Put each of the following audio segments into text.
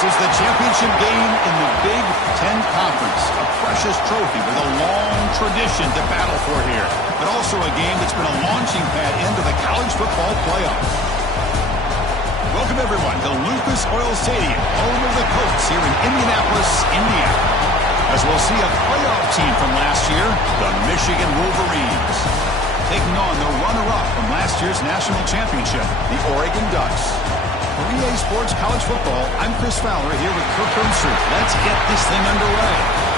is the championship game in the Big Ten Conference. A precious trophy with a long tradition to battle for here. But also a game that's been a launching pad into the college football playoff. Welcome, everyone, to Lucas Oil Stadium, home of the Colts here in Indianapolis, Indiana. As we'll see a playoff team from last year, the Michigan Wolverines, taking on the runner-up from last year's national championship, the Oregon Ducks. For EA Sports College Football, I'm Chris Fowler here with Kirk Herbstreit. Let's get this thing underway.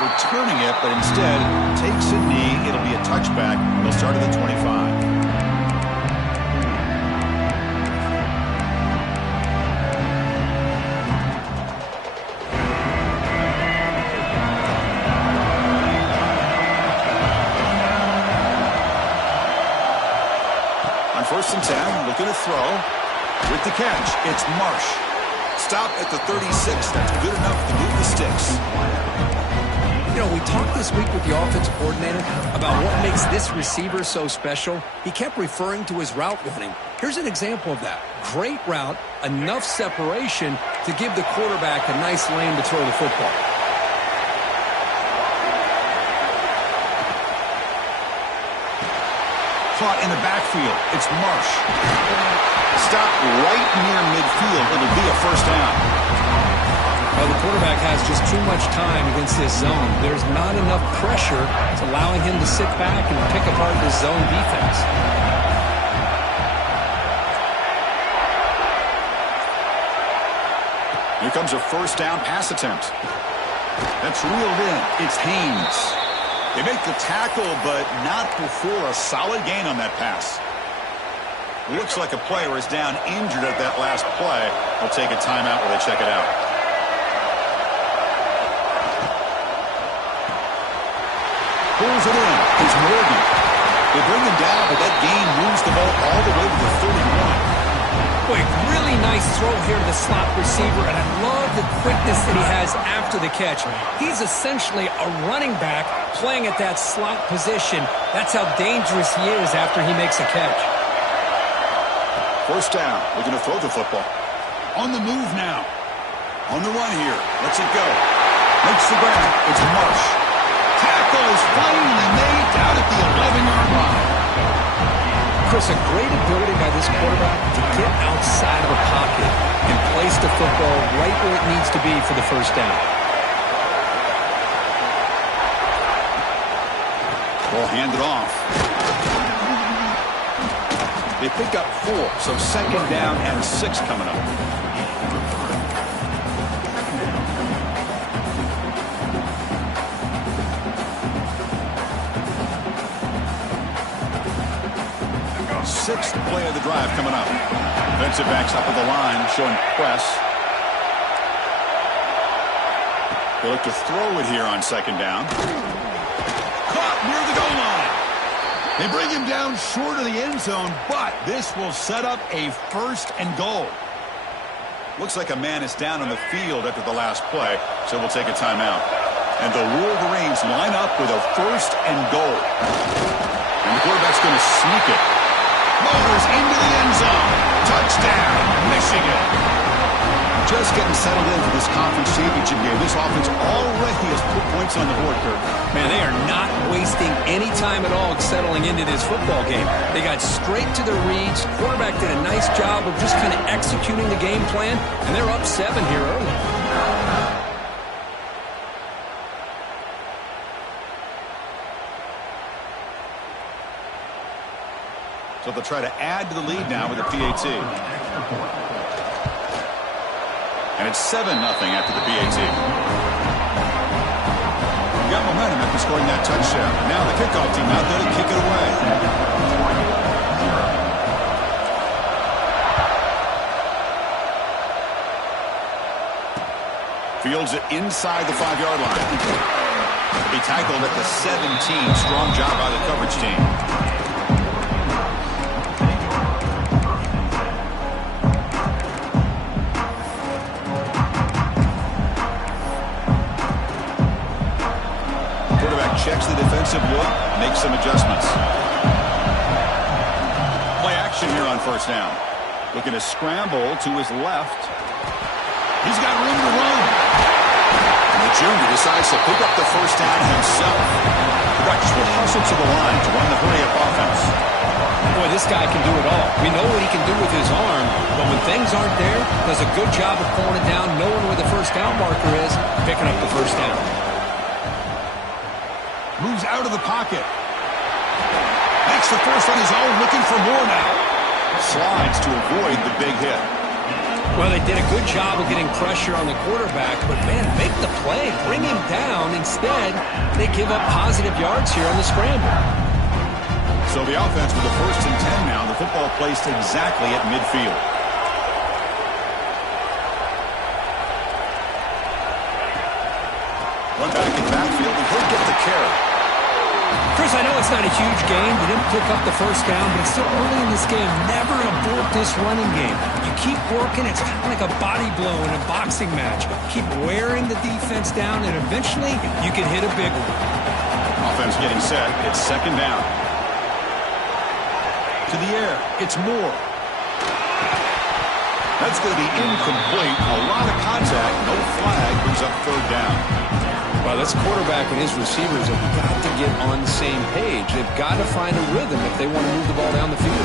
Returning it, but instead takes a knee. It'll be a touchback. They'll start at the 25. On 1st and 10, looking to throw. With the catch, it's Marsh. Stop at the 36. That's good enough to move the sticks. You know, we talked this week with the offensive coordinator about what makes this receiver so special. He kept referring to his route running. Here's an example of that. Great route, enough separation to give the quarterback a nice lane to throw the football. Caught in the backfield. It's Marsh. Stop right near midfield. It'll be a first down. Well, the quarterback has just too much time against this zone. There's not enough pressure. It's allowing him to sit back and pick apart this zone defense. Here comes a first down pass attempt. That's reeled in. It's Haynes. They make the tackle, but not before a solid gain on that pass. Looks like a player is down injured at that last play. They'll take a timeout while they check it out. Pulls it in. It's Morgan. They bring him down, but that gain moves the ball all the way to the 31. Boy, really nice throw here to the slot receiver, and I love the quickness that he has after the catch. He's essentially a running back playing at that slot position. That's how dangerous he is after he makes a catch. First down. Looking to throw the football. On the move now. On the run here. Lets it go. Makes the grab. It's Marsh. Tackle is finally made down at the 11-yard line. Chris, a great ability by this quarterback to get outside of the pocket and place the football right where it needs to be for the first down. Ball handed off. They pick up 4, so second down and 6 coming up. Sixth play of the drive coming up. Defensive backs up at the line, showing press. They look to throw it here on second down. Caught near the goal line. They bring him down short of the end zone, but this will set up a first and goal. Looks like a man is down on the field after the last play, so we'll take a timeout. And the Wolverines line up with a first and goal. And the quarterback's going to sneak it. Motors into the end zone. Touchdown, Michigan. Just getting settled into this conference championship game. This offense already has put points on the board, Kirk. Man, they are not wasting any time at all settling into this football game. They got straight to their reads. Quarterback did a nice job of just kind of executing the game plan, and they're up 7 here early. So they'll try to add to the lead now with a PAT. And it's 7-0 after the PAT. got momentum after scoring that touchdown. Now the kickoff team out there to kick it away. Fields it inside the 5-yard line. He tackled at the 17. Strong job by the coverage team. Checks the defensive look, makes some adjustments. Play action here on first down. Looking to scramble to his left. He's got room to run. And the junior decides to pick up the first down himself. Rex will hustle to the line to run the hurry-up offense. Boy, this guy can do it all. We know what he can do with his arm, but when things aren't there, does a good job of pulling it down, knowing where the first down marker is, picking up the first down. Moves out of the pocket. Makes the first on his own, looking for more now. Slides to avoid the big hit. Well, they did a good job of getting pressure on the quarterback, but, man, make the play. Bring him down. Instead, they give up positive yards here on the scramble. So the offense with the 1st and 10 now. The football placed exactly at midfield. One back in backfield, and he'll get the carry. Chris, I know it's not a huge game. You didn't pick up the first down, but it's still early in this game. Never abort this running game. You keep working. It's kind of like a body blow in a boxing match. Keep wearing the defense down, and eventually you can hit a big one. Offense getting set. It's 2nd down. To the air. It's Moore. That's going to be incomplete. A lot of contact. No flag. Brings up 3rd down. Well, this quarterback and his receivers have got to get on the same page. They've got to find a rhythm if they want to move the ball down the field.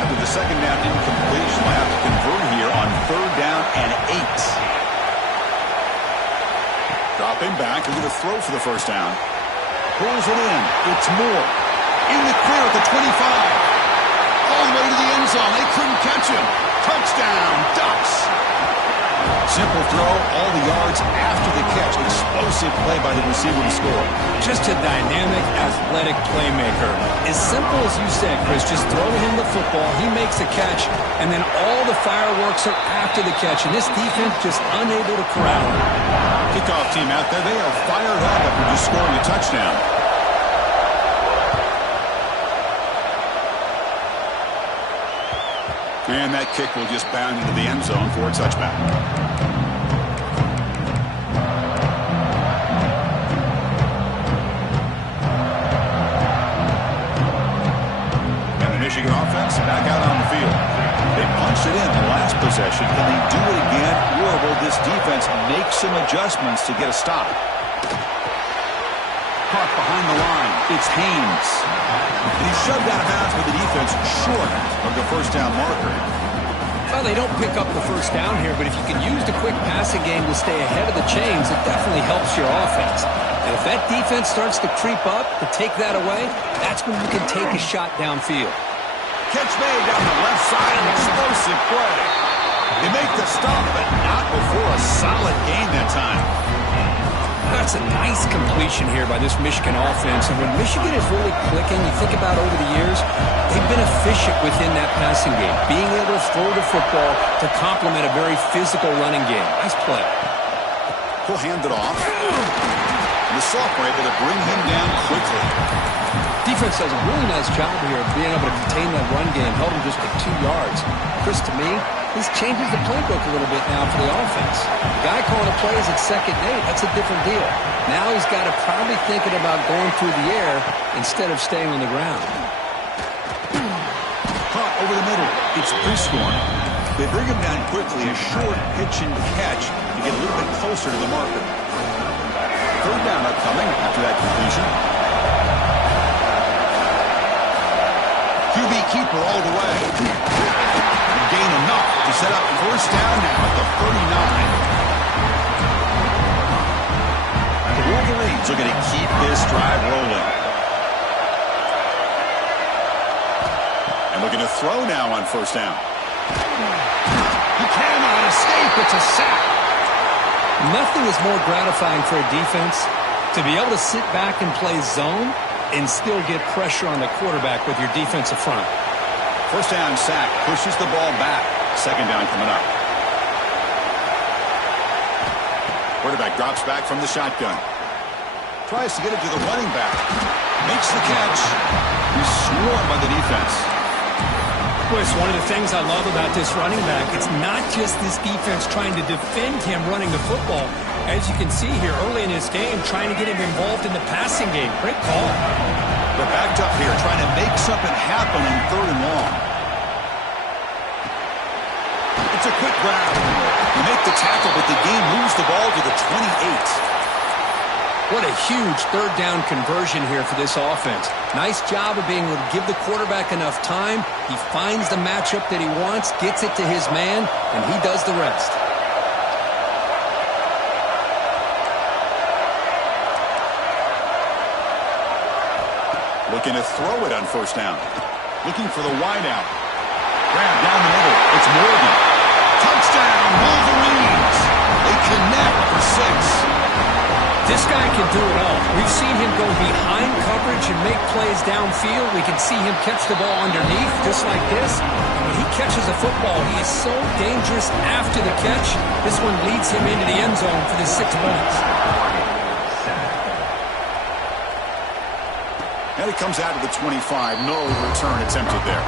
After the 2nd down incompletion, they'll have to convert here on 3rd down and 8. Dropping back, and going to throw for the first down. Pulls it in. It's Moore. In the clear at the 25. All the way to the end zone. They couldn't catch him. Touchdown, Ducks. Simple throw, all the yards after the catch. Explosive play by the receiver to score. Just a dynamic, athletic playmaker. As simple as you said, Chris, just throw him the football, he makes a catch, and then all the fireworks are after the catch, and this defense just unable to corral him. Kickoff team out there, they are fired up after just scoring a touchdown. And that kick will just bound into the end zone for a touchback. And the Michigan offense back out on the field. They punched it in the last possession. Can they do it again, or will this defense make some adjustments to get a stop? Caught behind the line. It's Haynes. And he's shoved out of bounds with the defense short of the first down marker. Well, they don't pick up the first down here, but if you can use the quick passing game to stay ahead of the chains, it definitely helps your offense. And if that defense starts to creep up, to take that away, that's when you can take a shot downfield. Catch made down the left side, an explosive play. They make the stop, but not before a solid gain that time. That's a nice completion here by this Michigan offense. And when Michigan is really clicking, you think about over the years, they've been efficient within that passing game, being able to throw the football to complement a very physical running game. Nice play. He'll hand it off. And the sophomore able to bring him down quickly. Defense does a really nice job here of being able to contain that run game, held him just to 2 yards. Chris, to me, this changes the playbook a little bit now for the offense. The guy calling the plays at 2nd and 8, that's a different deal. Now he's got to probably thinking about going through the air instead of staying on the ground. Caught over the middle. It's Briscorn. They bring him down quickly, a short pitch and catch to get a little bit closer to the marker. 3rd down upcoming after that completion. QB keeper all the way. And gain enough to set up first down now at the 39. The Wolverines are going to keep this drive rolling. And looking to throw now on first down. He cannot escape. It's a sack. Nothing is more gratifying for a defense To be able to sit back and play zone and still get pressure on the quarterback with your defensive front. First down sack, pushes the ball back. Second down coming up. Quarterback drops back from the shotgun. Tries to get it to the running back. Makes the catch. He's swarmed by the defense. Well, it's one of the things I love about this running back. It's not just this defense trying to defend him running the football. As you can see here early in this game, trying to get him involved in the passing game. Great call. They're backed up here, trying to make something happen on 3rd and long. It's a quick grab. You make the tackle, but the game moves the ball to the 28. What a huge 3rd down conversion here for this offense. Nice job of being able to give the quarterback enough time. He finds the matchup that he wants, gets it to his man, and he does the rest. Looking to throw it on 1st down. Looking for the wideout. Grab down the middle. It's Morgan. Touchdown, Wolverines. They connect for 6. This guy can do it all. We've seen him go behind coverage and make plays downfield. We can see him catch the ball underneath just like this. And when he catches a football, he is so dangerous after the catch. This one leads him into the end zone for the 6 points. And it comes out to the 25. No return attempted there.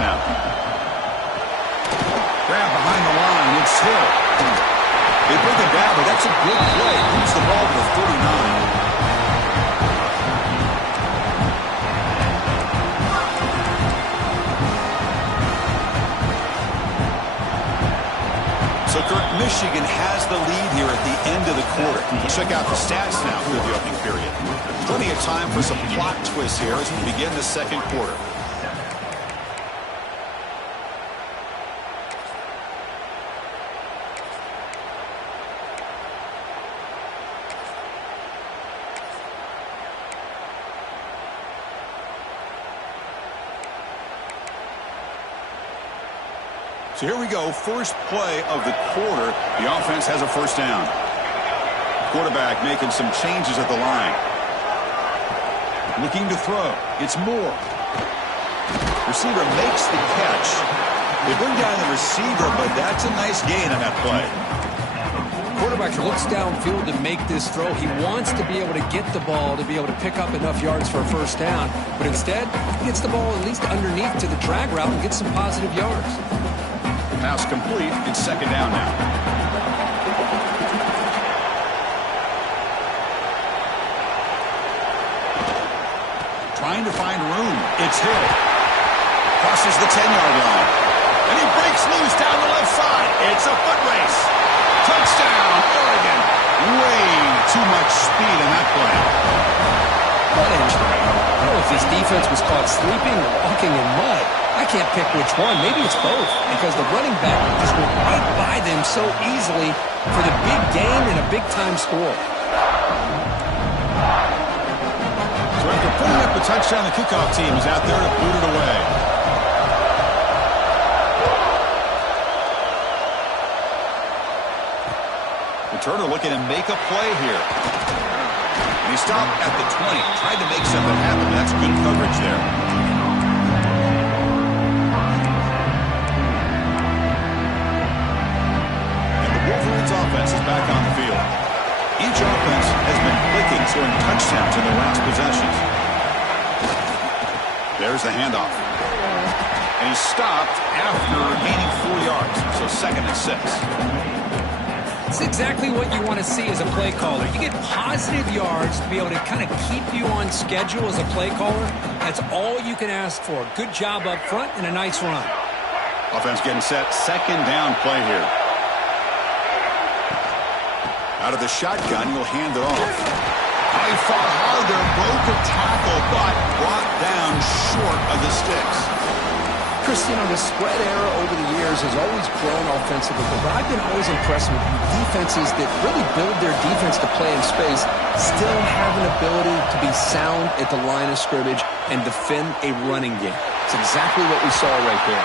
Now. Grab behind the line. It's Hill. They bring him down, but that's a good play. Moves the ball to the 39. So, Kirk, Michigan has the lead here at the end of the quarter. Check out the stats now through the opening period. Plenty of time for some plot twists here as we begin the 2nd quarter. So here we go, first play of the quarter. The offense has a 1st down. Quarterback making some changes at the line. Looking to throw. It's Moore. Receiver makes the catch. They bring down the receiver, but that's a nice gain on that play. Quarterback looks downfield to make this throw. He wants to be able to get the ball to be able to pick up enough yards for a 1st down. But instead, he gets the ball at least underneath to the drag route and gets some positive yards. Pass complete. It's 2nd down now. Trying to find room. It's Hill. Crosses the 10-yard line. And he breaks loose down the left side. It's a foot race. Touchdown, Oregon. Way too much speed in that play. What a try. I don't know if his defense was caught sleeping or walking in mud. I can't pick which one. Maybe it's both, because the running back just went right by them so easily for the big gain and a big-time score. So after putting up the touchdown, the kickoff team is out there to boot it away. Returner looking to make a play here. And he stopped at the 20, tried to make something happen. That's good coverage there. Offense is back on the field. Each offense has been clicking, scoring touchdowns in their last possessions. There's the handoff. And he's stopped after gaining 4 yards, so 2nd and 6. It's exactly what you want to see as a play caller. You get positive yards to be able to kind of keep you on schedule as a play caller. That's all you can ask for. Good job up front and a nice run. Offense getting set. 2nd down play here. Out of the shotgun, he'll hand it off. He fought hard there, broke a tackle, but brought down short of the sticks. Christian, the spread era over the years has always grown offensively, but I've been always impressed with defenses that really build their defense to play in space, still have an ability to be sound at the line of scrimmage and defend a running game. It's exactly what we saw right there.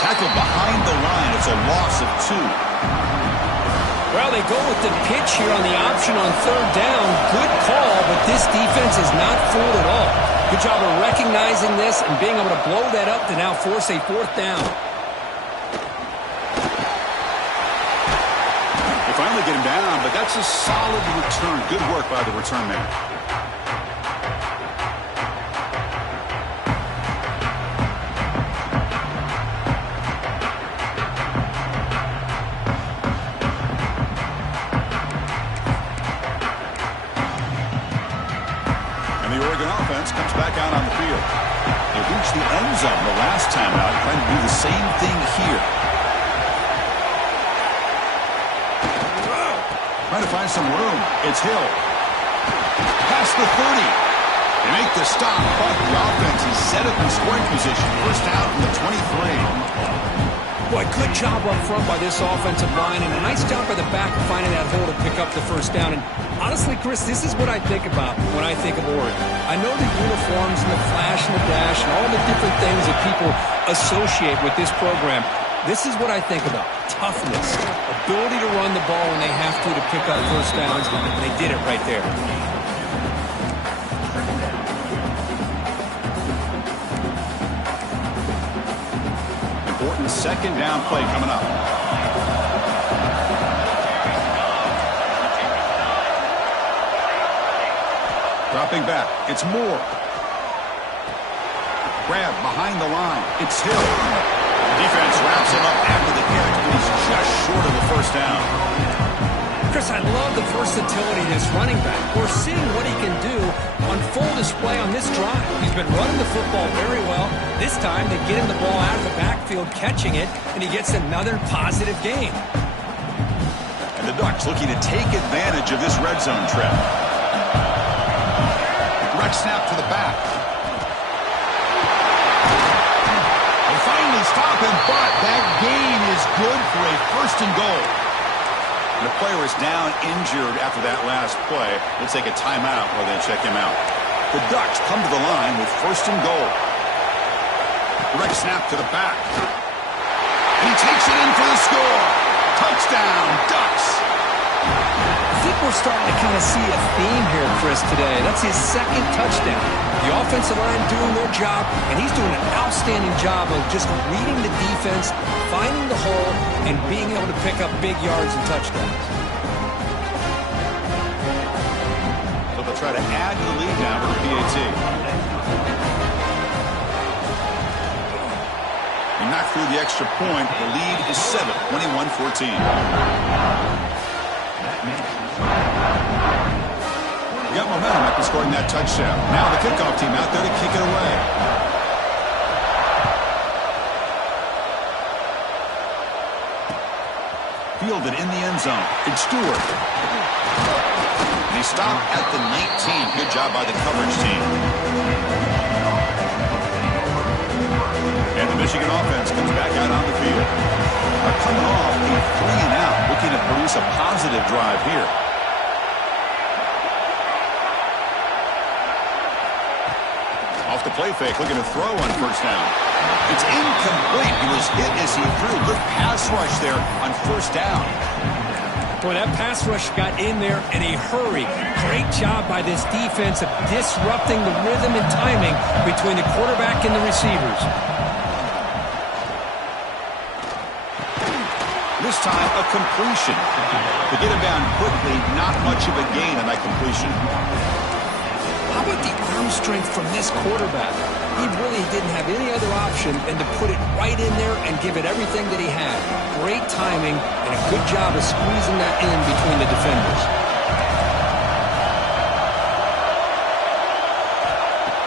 Tackled behind the line. It's a loss of 2. Well, they go with the pitch here on the option on third down. Good call, but this defense is not fooled at all. Good job of recognizing this and being able to blow that up to now force a fourth down. They finally get him down, but that's a solid return. Good work by the return man. Comes back out on the field. They reached the end zone the last time out, trying to do the same thing here. Trying to find some room. It's Hill. Past the 30. They make the stop, but the offense is set up in scoring position. First down from the 23. Boy, good job up front by this offensive line, and a nice job by the back of finding that hole to pick up the first down. And honestly, Chris, this is what I think about when I think of Oregon. I know the uniforms and the flash and the dash and all the different things that people associate with this program. This is what I think about. Toughness, ability to run the ball when they have to pick up first downs, and they did it right there. Important second down play coming up. Dropping back. It's Moore. Grab behind the line. It's Hill. Defense wraps him up after the catch, but he's just short of the first down. Chris, I love the versatility of this running back. We're seeing what he can do on full display on this drive. He's been running the football very well. This time, they get him the ball out of the backfield, catching it, and he gets another positive gain. And the Ducks looking to take advantage of this red zone trip. Direct snap to the back. They finally stop him, but that gain is good for a first and goal. The player is down injured after that last play. They'll take a timeout while they check him out. The Ducks come to the line with first and goal. Direct snap to the back. And he takes it in for the score. Touchdown, Ducks. I think we're starting to kind of see a theme here, Chris, today. That's his second touchdown. The offensive line doing their job, and he's doing an outstanding job of just reading the defense, finding the hole, and being able to pick up big yards and touchdowns. So they'll try to add to the lead now to the PAT. He knocked through the extra point. The lead is 7, 21-14. He got momentum after scoring that touchdown. Now the kickoff team out there to kick it away. Fielded in the end zone. It's Stewart. And he stopped at the 19. Good job by the coverage team. And the Michigan offense comes back out on the field. They're coming off a 3-and-out, looking to produce a positive drive here. Off the play fake, looking to throw on first down. It's incomplete. He was hit as he threw. Good pass rush there on first down. Boy, that pass rush got in there in a hurry. Great job by this defense of disrupting the rhythm and timing between the quarterback and the receivers. This time, a completion. To get him down quickly, not much of a gain on that completion. How about the arm strength from this quarterback? He really didn't have any other option than to put it right in there and give it everything that he had. Great timing and a good job of squeezing that in between the defenders.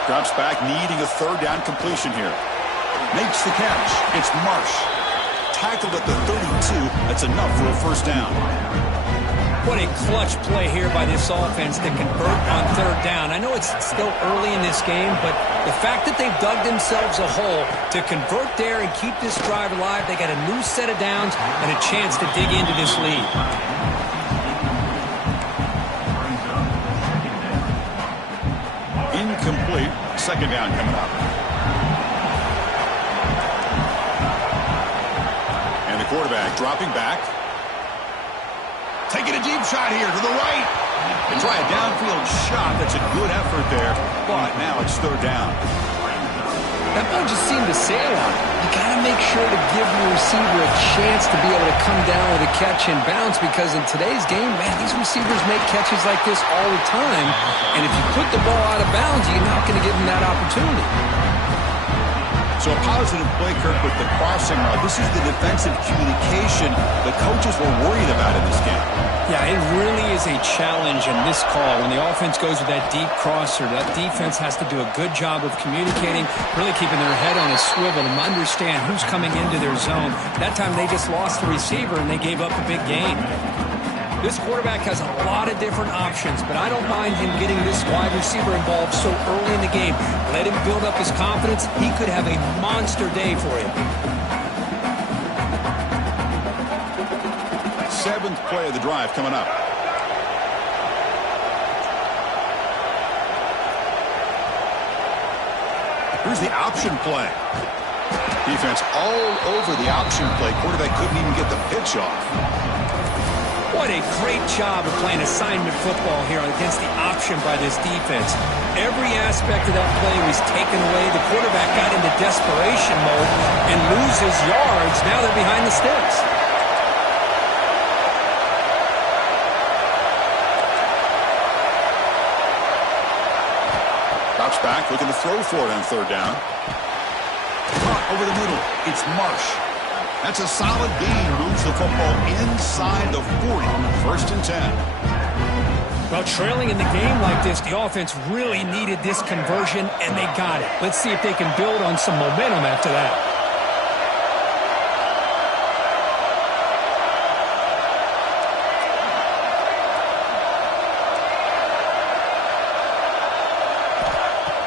Drops back, needing a third down completion here. Makes the catch. It's Marsh. Tackled at the 32. That's enough for a first down. What a clutch play here by this offense to convert on third down. I know it's still early in this game, but the fact that they've dug themselves a hole to convert there and keep this drive alive, they got a new set of downs and a chance to dig into this lead. Incomplete. Second down coming up. And the quarterback dropping back. Taking a deep shot here to the right. They try a downfield shot. That's a good effort there. But now it's third down. That ball just seemed to sail on it. You got to make sure to give your receiver a chance to be able to come down with a catch and bounce, because in today's game, man, these receivers make catches like this all the time. And if you put the ball out of bounds, you're not going to give them that opportunity. So a positive play, Kirk, with the crossing route. This is the defensive communication the coaches were worried about in this game. Yeah, it really is a challenge in this call. When the offense goes with that deep crosser, that defense has to do a good job of communicating, really keeping their head on a swivel to understand who's coming into their zone. That time they just lost the receiver and they gave up a big gain. This quarterback has a lot of different options, but I don't mind him getting this wide receiver involved so early in the game. Let him build up his confidence. He could have a monster day for you. Seventh play of the drive coming up. Here's the option play. Defense all over the option play. Quarterback couldn't even get the pitch off. What a great job of playing assignment football here against the option by this defense. Every aspect of that play was taken away. The quarterback got into desperation mode and loses yards. Now they're behind the sticks. Drops back, looking to throw for it on third down. Over the middle, it's Marsh. That's a solid gain. Moves the football inside the 40. First and 10. Well, trailing in the game like this, the offense really needed this conversion, and they got it. Let's see if they can build on some momentum after that.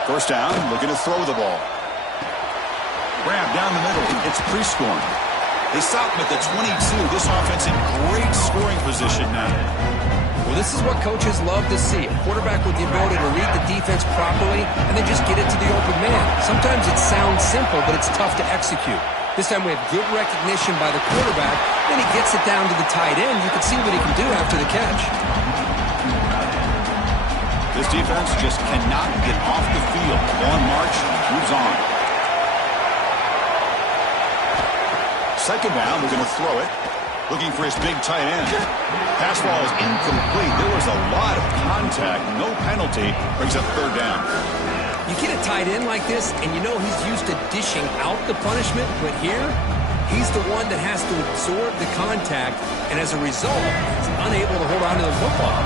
First down, looking to throw the ball. Grab down the middle. It's pre-scoring. They stop him at the 22. This offense in great scoring position now. Well, this is what coaches love to see. A quarterback with the ability to read the defense properly and then just get it to the open man. Sometimes it sounds simple, but it's tough to execute. This time we have good recognition by the quarterback. Then he gets it down to the tight end. You can see what he can do after the catch. This defense just cannot get off the field. On march, moves on. Second down, we're going to throw it. Looking for his big tight end. Pass ball is incomplete. There was a lot of contact. No penalty. Brings up third down. You get a tight end like this, and you know he's used to dishing out the punishment, but here, he's the one that has to absorb the contact, and as a result, he's unable to hold on to the football.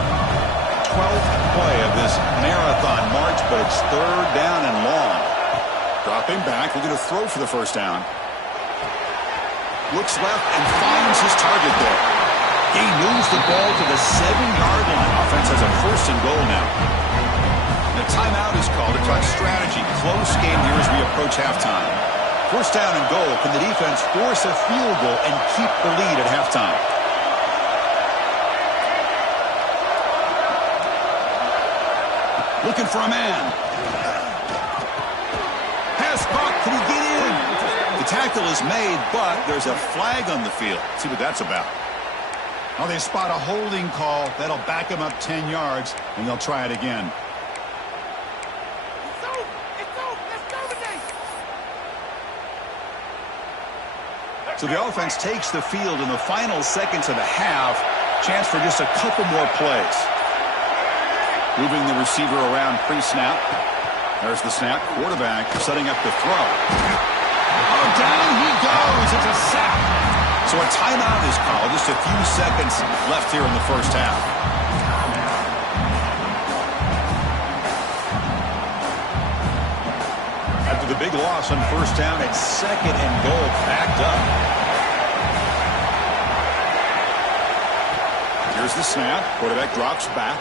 12th play of this marathon march, but it's third down and long. Dropping back, we're going to throw for the first down. Looks left and finds his target there. He moves the ball to the 7-yard line. Offense has a first and goal now. The timeout is called to talk strategy. Close game here as we approach halftime. First down and goal. Can the defense force a field goal and keep the lead at halftime? Looking for a man. Pass caught. Can he get in? The tackle is made, but there's a flag on the field. Let's see what that's about. Oh, they spot a holding call. That'll back them up 10 yards, and they'll try it again. So the offense takes the field in the final seconds of the half. Chance for just a couple more plays. Moving the receiver around pre-snap. There's the snap. Quarterback setting up the throw. Oh, down he goes. It's a sack. So a timeout is called. Just a few seconds left here in the first half. After the big loss on first down, it's second and goal, backed up. Here's the snap. Quarterback drops back.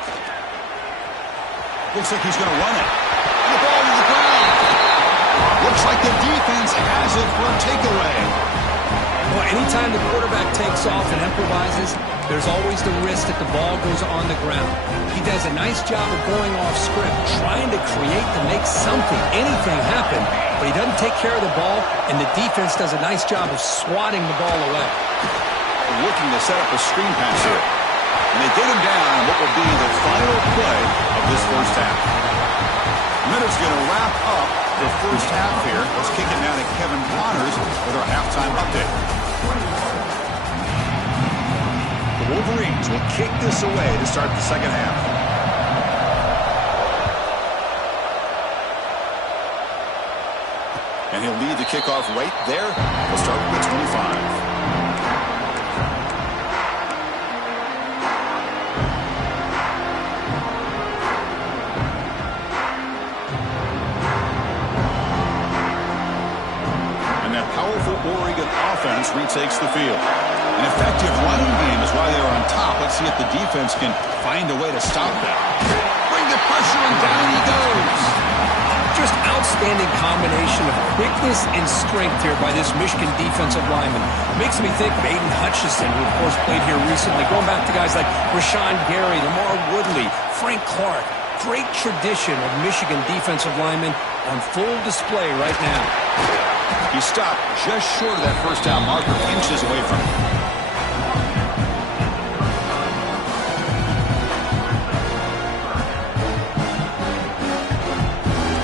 Looks like he's going to run it. And the ball to the ground. Looks like the defense has it for a takeaway. Well, anytime the quarterback takes off and improvises, there's always the risk that the ball goes on the ground. He does a nice job of going off script, trying to create to make something, anything happen, but he doesn't take care of the ball, and the defense does a nice job of swatting the ball away. Looking to set up a screen pass here. And they get him down on what will be the final play of this first half. Minutes going to wrap up the first half here. Let's kick it down to Kevin Connors with our halftime update. The Wolverines will kick this away to start the second half. And he'll lead the kickoff right there. We'll start with the 25. Oregon offense retakes the field. An effective running game is why they're on top. Let's see if the defense can find a way to stop that. Bring the pressure, and down he goes. Just outstanding combination of quickness and strength here by this Michigan defensive lineman. Makes me think of Aiden Hutchinson, who of course played here recently. Going back to guys like Rashawn Gary, Lamar Woodley, Frank Clark. Great tradition of Michigan defensive linemen on full display right now. He stopped just short of that first down marker, inches away from it.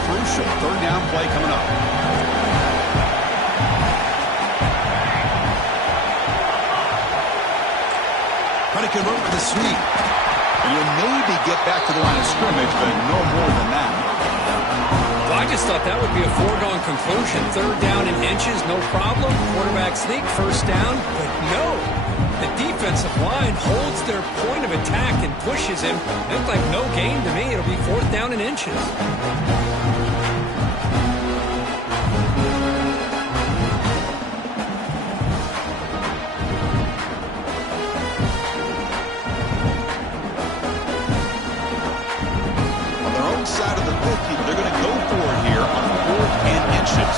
Crucial third down play coming up. Try to convert with a sweep. And you'll maybe get back to the line of scrimmage, but no more than that. Well, I just thought that would be a foregone conclusion. Third down in inches, no problem. Quarterback sneak, first down. But no, the defensive line holds their point of attack and pushes him. It looked like no gain to me. It'll be fourth down in inches. Side of the 50, they're going to go for it here on 4th and inches.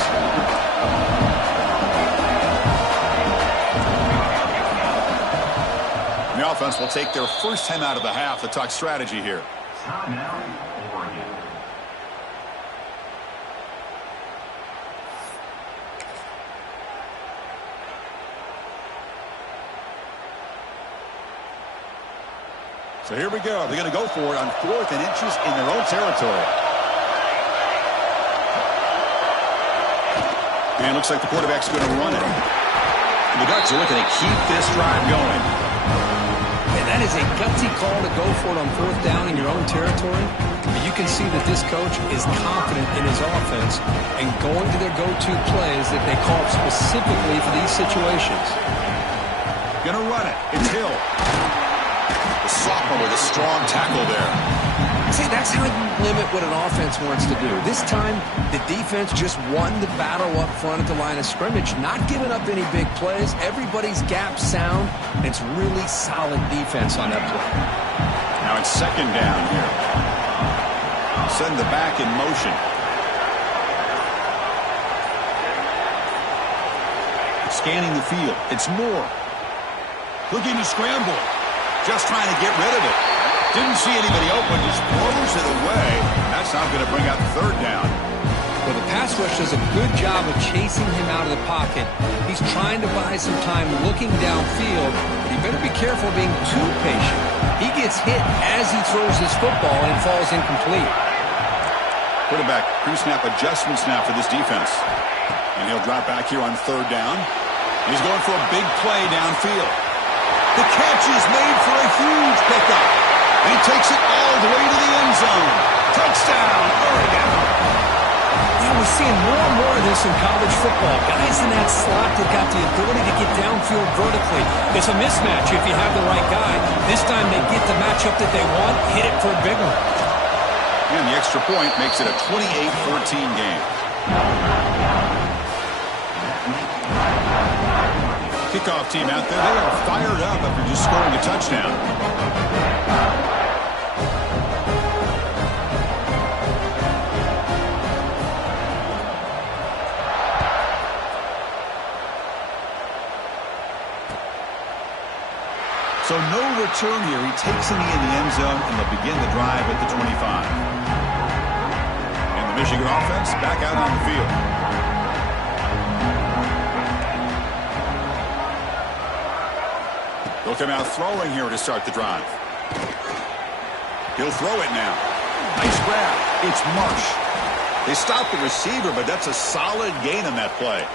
The offense will take their first time out of the half to talk strategy here. Timeout, Oregon. So here we go. They're going to go for it on 4th and inches in their own territory. And it looks like the quarterback's going to run it. And the Ducks are looking to keep this drive going. And that is a gutsy call to go for it on 4th down in your own territory. But you can see that this coach is confident in his offense and going to their go-to plays that they call specifically for these situations. Going to run it. It's Hill. The sophomore with a strong tackle there. See, that's how you limit what an offense wants to do. This time, the defense just won the battle up front at the line of scrimmage, not giving up any big plays. Everybody's gap sound, and it's really solid defense on that play. Now it's second down here. Send the back in motion. Scanning the field. It's Moore. Looking to scramble. Just trying to get rid of it. Didn't see anybody open, just blows it away. That's not going to bring up third down. Well, the pass rush does a good job of chasing him out of the pocket. He's trying to buy some time looking downfield, but he better be careful being too patient. He gets hit as he throws his football, and it falls incomplete. Quarterback pre-snap adjustments now for this defense. And he'll drop back here on third down. He's going for a big play downfield. The catch is made for a huge pickup. And he takes it all the way to the end zone. Touchdown, Oregon. Yeah, we're seeing more and more of this in college football. Guys in that slot that got the ability to get downfield vertically. It's a mismatch if you have the right guy. This time they get the matchup that they want, hit it for a big one. And the extra point makes it a 28-14 game. Kickoff team out there, they are fired up after just scoring a touchdown. no return here. He takes in the end zone, and they'll begin the drive at the 25. And the Michigan offense back out on the field. They'll come out throwing here to start the drive. He'll throw it now. Nice grab. It's Marsh. They stopped the receiver, but that's a solid gain on that play.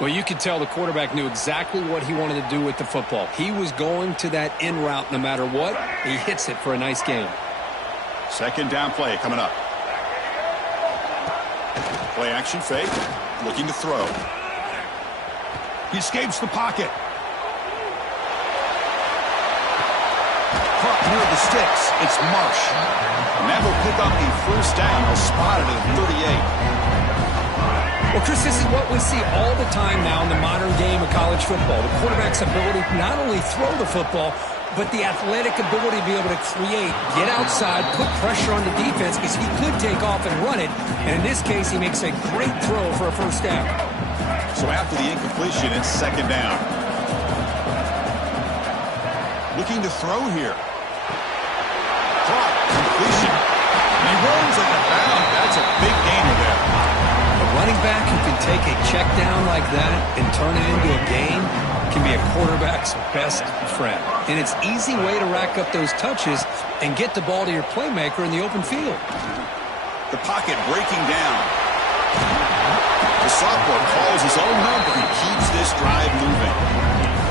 Well, you could tell the quarterback knew exactly what he wanted to do with the football. He was going to that in route no matter what. He hits it for a nice gain. Second down play coming up. Play action fake. Looking to throw. He escapes the pocket. Caught near the sticks. It's Marsh. And that will pick up a first down. Spotted at 38. Well, Chris, this is what we see all the time now in the modern game of college football. The quarterback's ability to not only throw the football, but the athletic ability to be able to create, get outside, put pressure on the defense, because he could take off and run it. And in this case, he makes a great throw for a first down. So after the incompletion, it's second down. Looking to throw here. Caught. Completion. And he runs out of bounds. That's a big gainer there. A running back who can take a check down like that and turn it into a gain can be a quarterback's best friend. And it's an easy way to rack up those touches and get the ball to your playmaker in the open field. The pocket breaking down. The sophomore calls his own number and keeps this drive moving.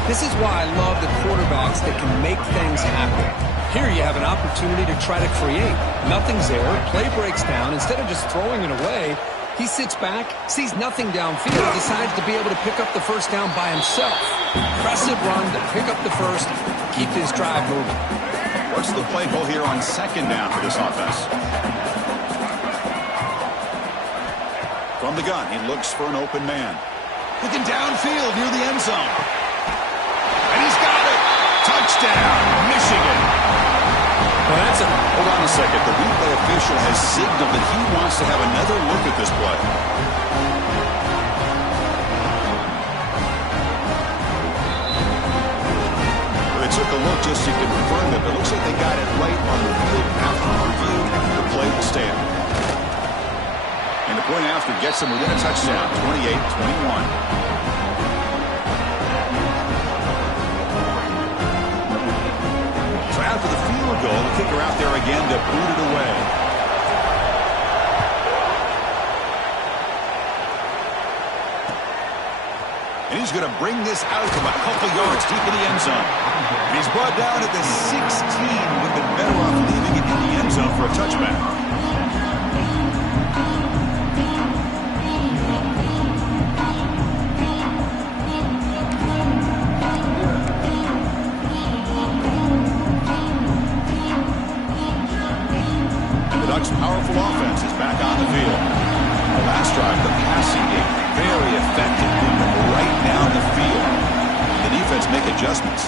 This is why I love the quarterbacks that can make things happen. Here you have an opportunity to try to create. Nothing's there. Play breaks down. Instead of just throwing it away, he sits back, sees nothing downfield, decides to be able to pick up the first down by himself. Impressive run to pick up the first, keep this drive moving. What's the play call here on second down for this offense? From the gun, he looks for an open man. Looking downfield near the end zone. And he's got it. Touchdown, Michigan. Well, Hold on a second. The replay official has signaled that he wants to have another look at this play. Well, they took a look just to confirm it, but it looks like they got it right on the field. After review, the play will stand. And the point after gets them within a touchdown, 28-21. So after the field goal, the kicker out there again to boot it away. And he's going to bring this out from a couple yards deep in the end zone. And he's brought down at the 16. Would have been better off leaving it in the end zone for a touchback. Powerful offense is back on the field. The last drive, the passing game, very effective, moving right down the field. The defense make adjustments.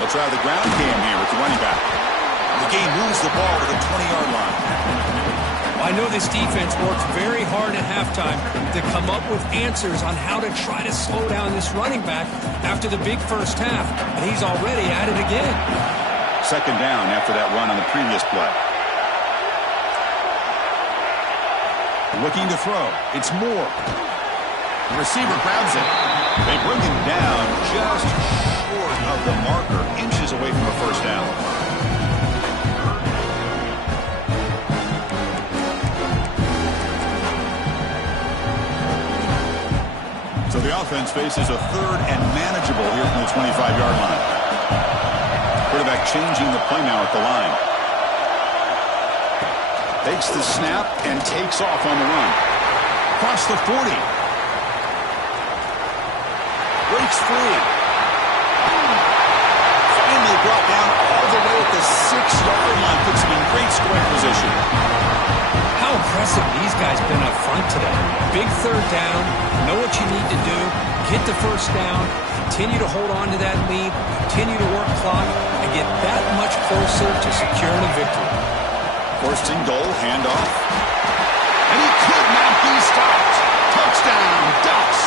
They'll try the ground game here with the running back. The game moves the ball to the 20-yard line. I know this defense worked very hard at halftime to come up with answers on how to try to slow down this running back after the big first half, and he's already at it again. Second down after that run on the previous play. Looking to throw. It's Moore. The receiver grabs it. They bring him down just short of the marker, inches away from a first down. So the offense faces a third and manageable here from the 25-yard line. Quarterback changing the play now at the line. Takes the snap and takes off on the run. Across the 40. Breaks free. Finally brought down all the way at the 6-yard line. Puts him in great scoring position. How impressive these guys been up front today. Big third down. Know what you need to do. Get the first down. Continue to hold on to that lead. Continue to work clock. And get that much closer to securing a victory. First and goal, handoff. And he could not be stopped. Touchdown, Ducks.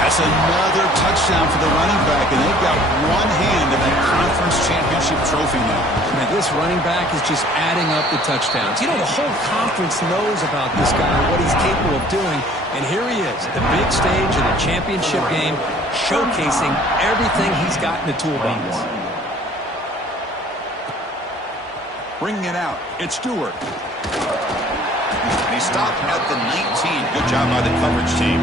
As That's another touchdown for the running back, and they've got one hand in that conference championship trophy now. Man, this running back is just adding up the touchdowns. You know, the whole conference knows about this guy and what he's capable of doing, and here he is, the big stage of the championship game, showcasing everything he's got in the toolbox. Bringing it out, it's Stewart. And he stopped at the 19. Good job by the coverage team.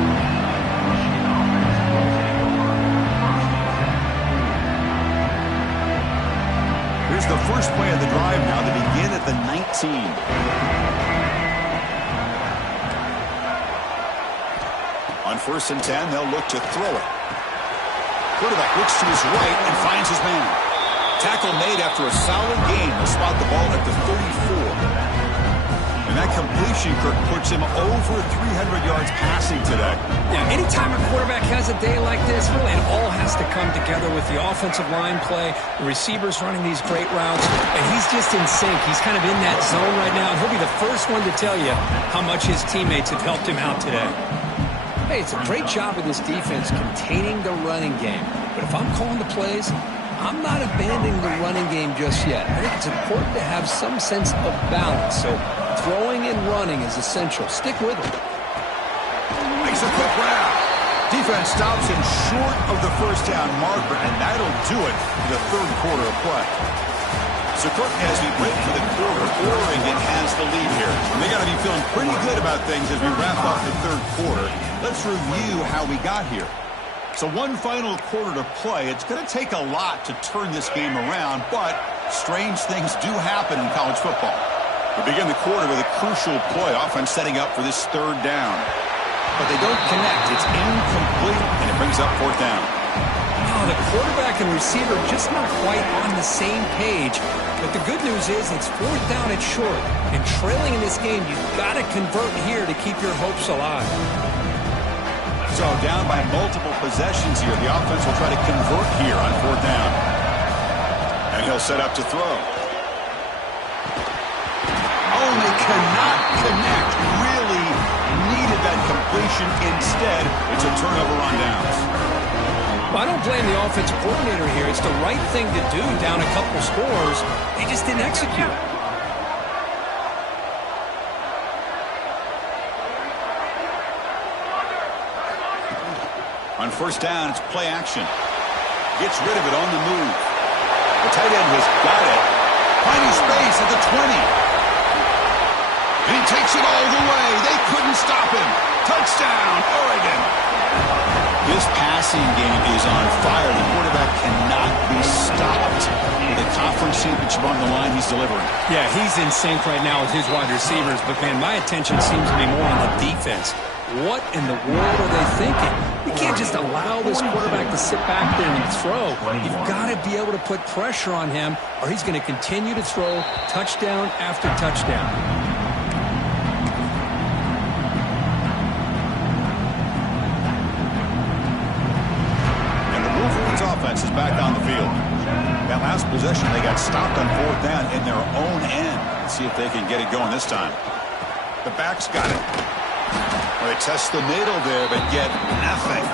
Here's the first play of the drive now to begin at the 19. On 1st and 10, they'll look to throw it. Quarterback looks to his right and finds his man. Tackle made after a solid gain. They'll spot the ball at the 34. And that completion, Kirk, puts him over 300 yards passing today. Yeah, anytime a quarterback has a day like this, really it all has to come together with the offensive line play, the receivers running these great routes, and he's just in sync. He's kind of in that zone right now, and he'll be the first one to tell you how much his teammates have helped him out today. Hey, it's a great job of this defense containing the running game. But if I'm calling the plays, I'm not abandoning the running game just yet. I think it's important to have some sense of balance. So throwing and running is essential. Stick with it. Makes a quick grab. Defense stops him short of the first down marker, and that'll do it for the third quarter of play. So, Kirk, as we break for the quarter, Oregon has the lead here. And they got to be feeling pretty good about things as we wrap up the third quarter. Let's review how we got here. So one final quarter to play. It's going to take a lot to turn this game around, but strange things do happen in college football. We begin the quarter with a crucial play, offense setting up for this third down. But they don't connect. It's incomplete, and it brings up fourth down. Oh, the quarterback and receiver just not quite on the same page. But the good news is it's fourth down and short. And trailing in this game, you've got to convert here to keep your hopes alive. So down by multiple possessions here. The offense will try to convert here on fourth down. And he'll set up to throw. Oh, they cannot connect. Really needed that completion. Instead, it's a turnover on downs. Well, I don't blame the offensive coordinator here. It's the right thing to do down a couple scores. They just didn't execute. On first down, it's play action. Gets rid of it on the move. The tight end has got it. Finding space at the 20. And he takes it all the way. They couldn't stop him. Touchdown, Oregon. This passing game is on fire. The quarterback cannot be stopped. With the conference championship on the line, he's delivering. Yeah, he's in sync right now with his wide receivers. But, man, my attention seems to be more on the defense. What in the world are they thinking? You can't just allow this quarterback to sit back there and throw. You've got to be able to put pressure on him, or he's going to continue to throw touchdown after touchdown. And the Wolverines offense is back on the field. That last possession, they got stopped on fourth down in their own end. Let's see if they can get it going this time. The back's got it. They test the middle there, but get nothing.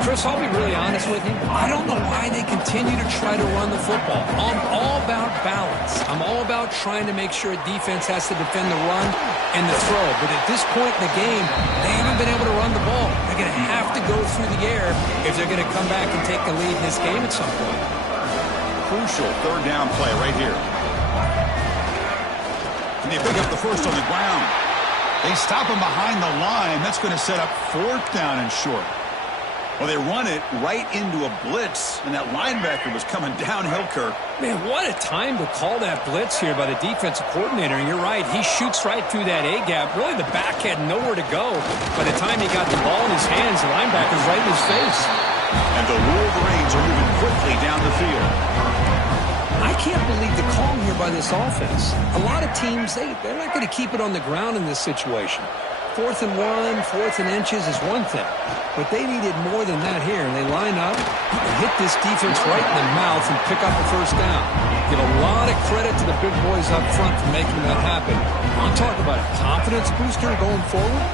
Chris, I'll be really honest with you. I don't know why they continue to try to run the football. I'm all about balance. I'm all about trying to make sure a defense has to defend the run and the throw. But at this point in the game, they haven't been able to run the ball. They're going to have to go through the air if they're going to come back and take the lead in this game at some point. Crucial third down play right here. Can they pick up the first on the ground? They stop him behind the line. That's going to set up fourth down and short. Well, they run it right into a blitz, and that linebacker was coming downhill, Kirk. Man, what a time to call that blitz here by the defensive coordinator. And you're right, he shoots right through that A-gap. Really, the back had nowhere to go. By the time he got the ball in his hands, the linebacker's right in his face. And the Wolverines are moving quickly down the field. I can't believe the call here by this offense. A lot of teams, they're not going to keep it on the ground in this situation. 4th and 1, 4th and inches is one thing. But they needed more than that here. And they line up and hit this defense right in the mouth and pick up the first down. Give a lot of credit to the big boys up front for making that happen. I'm talking about a confidence booster going forward.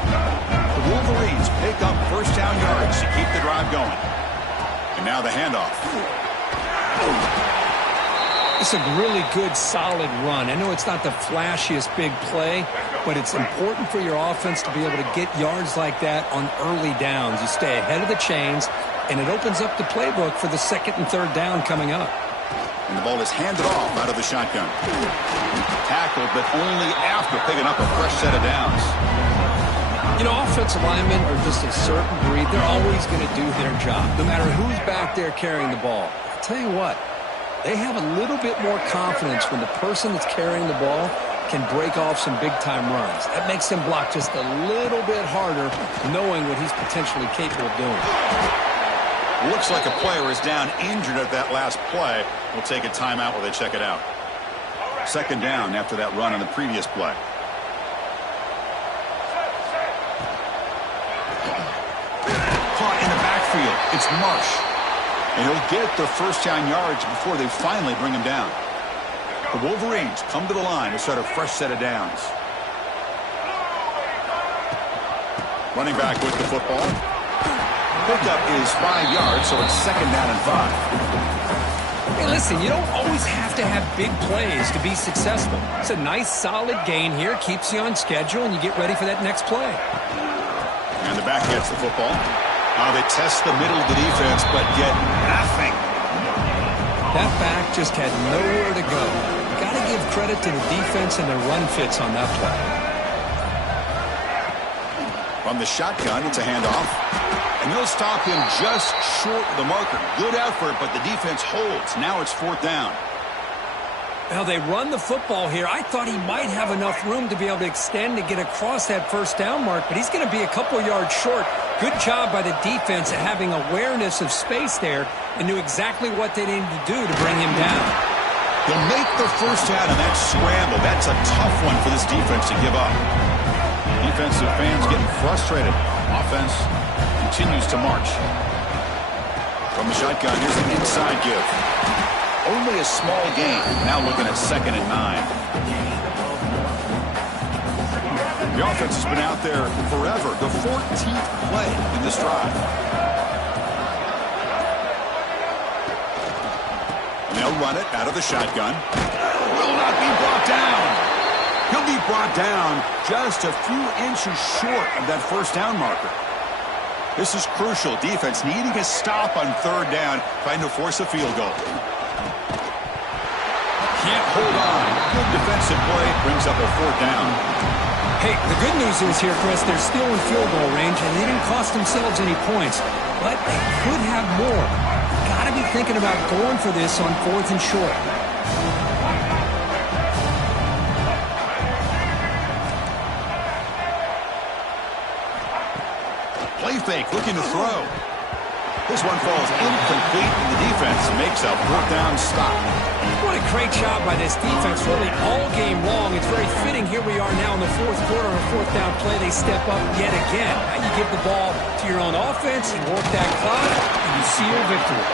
The Wolverines pick up first down yards to keep the drive going. And now the handoff. It's a really good, solid run. I know it's not the flashiest big play, but it's important for your offense to be able to get yards like that on early downs. You stay ahead of the chains, and it opens up the playbook for the second and third down coming up. And the ball is handed off out of the shotgun. Tackled, but only after picking up a fresh set of downs. You know, offensive linemen are just a certain breed. They're always going to do their job, no matter who's back there carrying the ball. I'll tell you what, they have a little bit more confidence when the person that's carrying the ball can break off some big-time runs. That makes them block just a little bit harder, knowing what he's potentially capable of doing. Looks like a player is down injured at that last play. We'll take a timeout while they check it out. Second down after that run on the previous play. Caught in the backfield. It's Marsh. And he'll get the first down yards before they finally bring him down. The Wolverines come to the line to start a fresh set of downs. Running back with the football. Pickup is 5 yards, so it's second down and 5. Hey, listen, you don't always have to have big plays to be successful. It's a nice, solid gain here. Keeps you on schedule, and you get ready for that next play. And the back gets the football. They test the middle of the defense, but get nothing. That back just had nowhere to go. Got to give credit to the defense and their run fits on that play. From the shotgun, it's a handoff. And they'll stop him just short of the marker. Good effort, but the defense holds. Now it's fourth down. Now they run the football here. I thought he might have enough room to be able to extend and get across that first down mark, but he's going to be a couple yards short. Good job by the defense at having awareness of space there and knew exactly what they needed to do to bring him down. He'll make the first down on that scramble. That's a tough one for this defense to give up. Defensive fans getting frustrated. Offense continues to march. From the shotgun, here's an inside give. Only a small gain. Now looking at second and 9. The offense has been out there forever. The 14th play in this drive. And they'll run it out of the shotgun. Will not be brought down. He'll be brought down just a few inches short of that first down marker. This is crucial. Defense needing a stop on third down, trying to force a field goal. Can't hold on. Good defensive play brings up a fourth down. Hey, the good news is here, Chris, they're still in field goal range, and they didn't cost themselves any points, but they could have more. Got to be thinking about going for this on fourth and short. Play fake, looking to throw. This one falls incomplete, and the defense makes a fourth down stop. What a great job by this defense, really all game long. It's very fitting. Here we are now in the fourth quarter on a fourth down play. They step up yet again. Now you give the ball to your own offense, you work that clock, and you see your victory.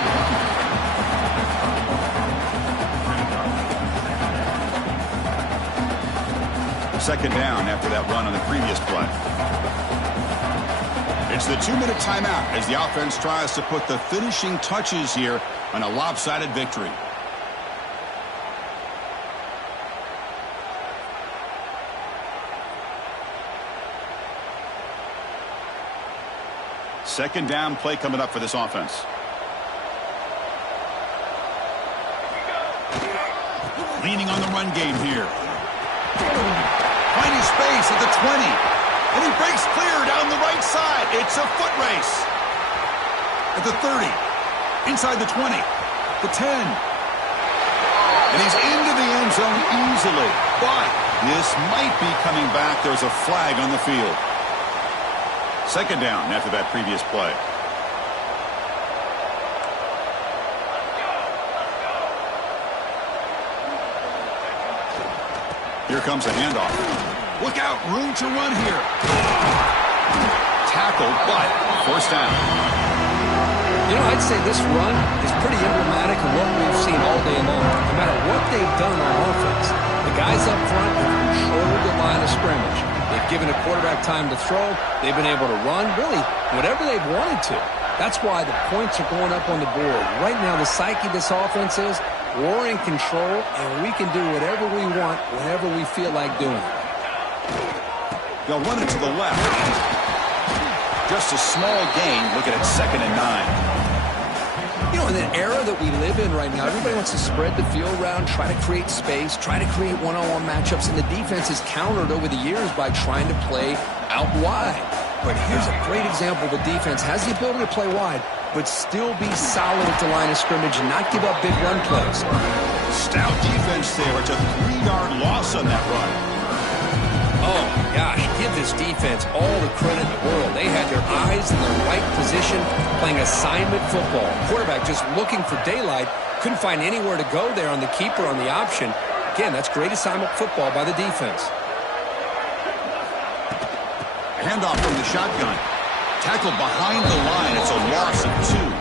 Second down after that run on the previous play. It's the 2-minute timeout as the offense tries to put the finishing touches here on a lopsided victory. Second down play coming up for this offense. Leaning on the run game here. Finding space at the 20. And he breaks clear down the right side. It's a foot race. At the 30. Inside the 20. The 10. And he's into the end zone easily. But this might be coming back. There's a flag on the field. Second down after that previous play. Here comes a handoff. Look out, room to run here. Tackled, but first down. You know, I'd say this run is pretty emblematic of what we've seen all day long. No matter what they've done on offense, the guys up front have controlled the line of scrimmage. They've given a quarterback time to throw. They've been able to run, really, whatever they've wanted to. That's why the points are going up on the board. Right now, the psyche of this offense is we're in control, and we can do whatever we want whenever we feel like doing it. They'll run it to the left. Just a small gain. Look at it, 2nd and 9. You know, in the era that we live in right now, everybody wants to spread the field around, try to create space, try to create one-on-one matchups, and the defense has countered over the years by trying to play out wide. But here's a great example of a defense has the ability to play wide, but still be solid at the line of scrimmage and not give up big run plays. Stout defense there. It's a 3-yard loss on that run. Oh, my gosh, give this defense all the credit in the world. They had their eyes in the right position, playing assignment football. Quarterback just looking for daylight, couldn't find anywhere to go there on the keeper on the option. Again, that's great assignment football by the defense. Handoff from the shotgun. Tackled behind the line. It's a loss of 2.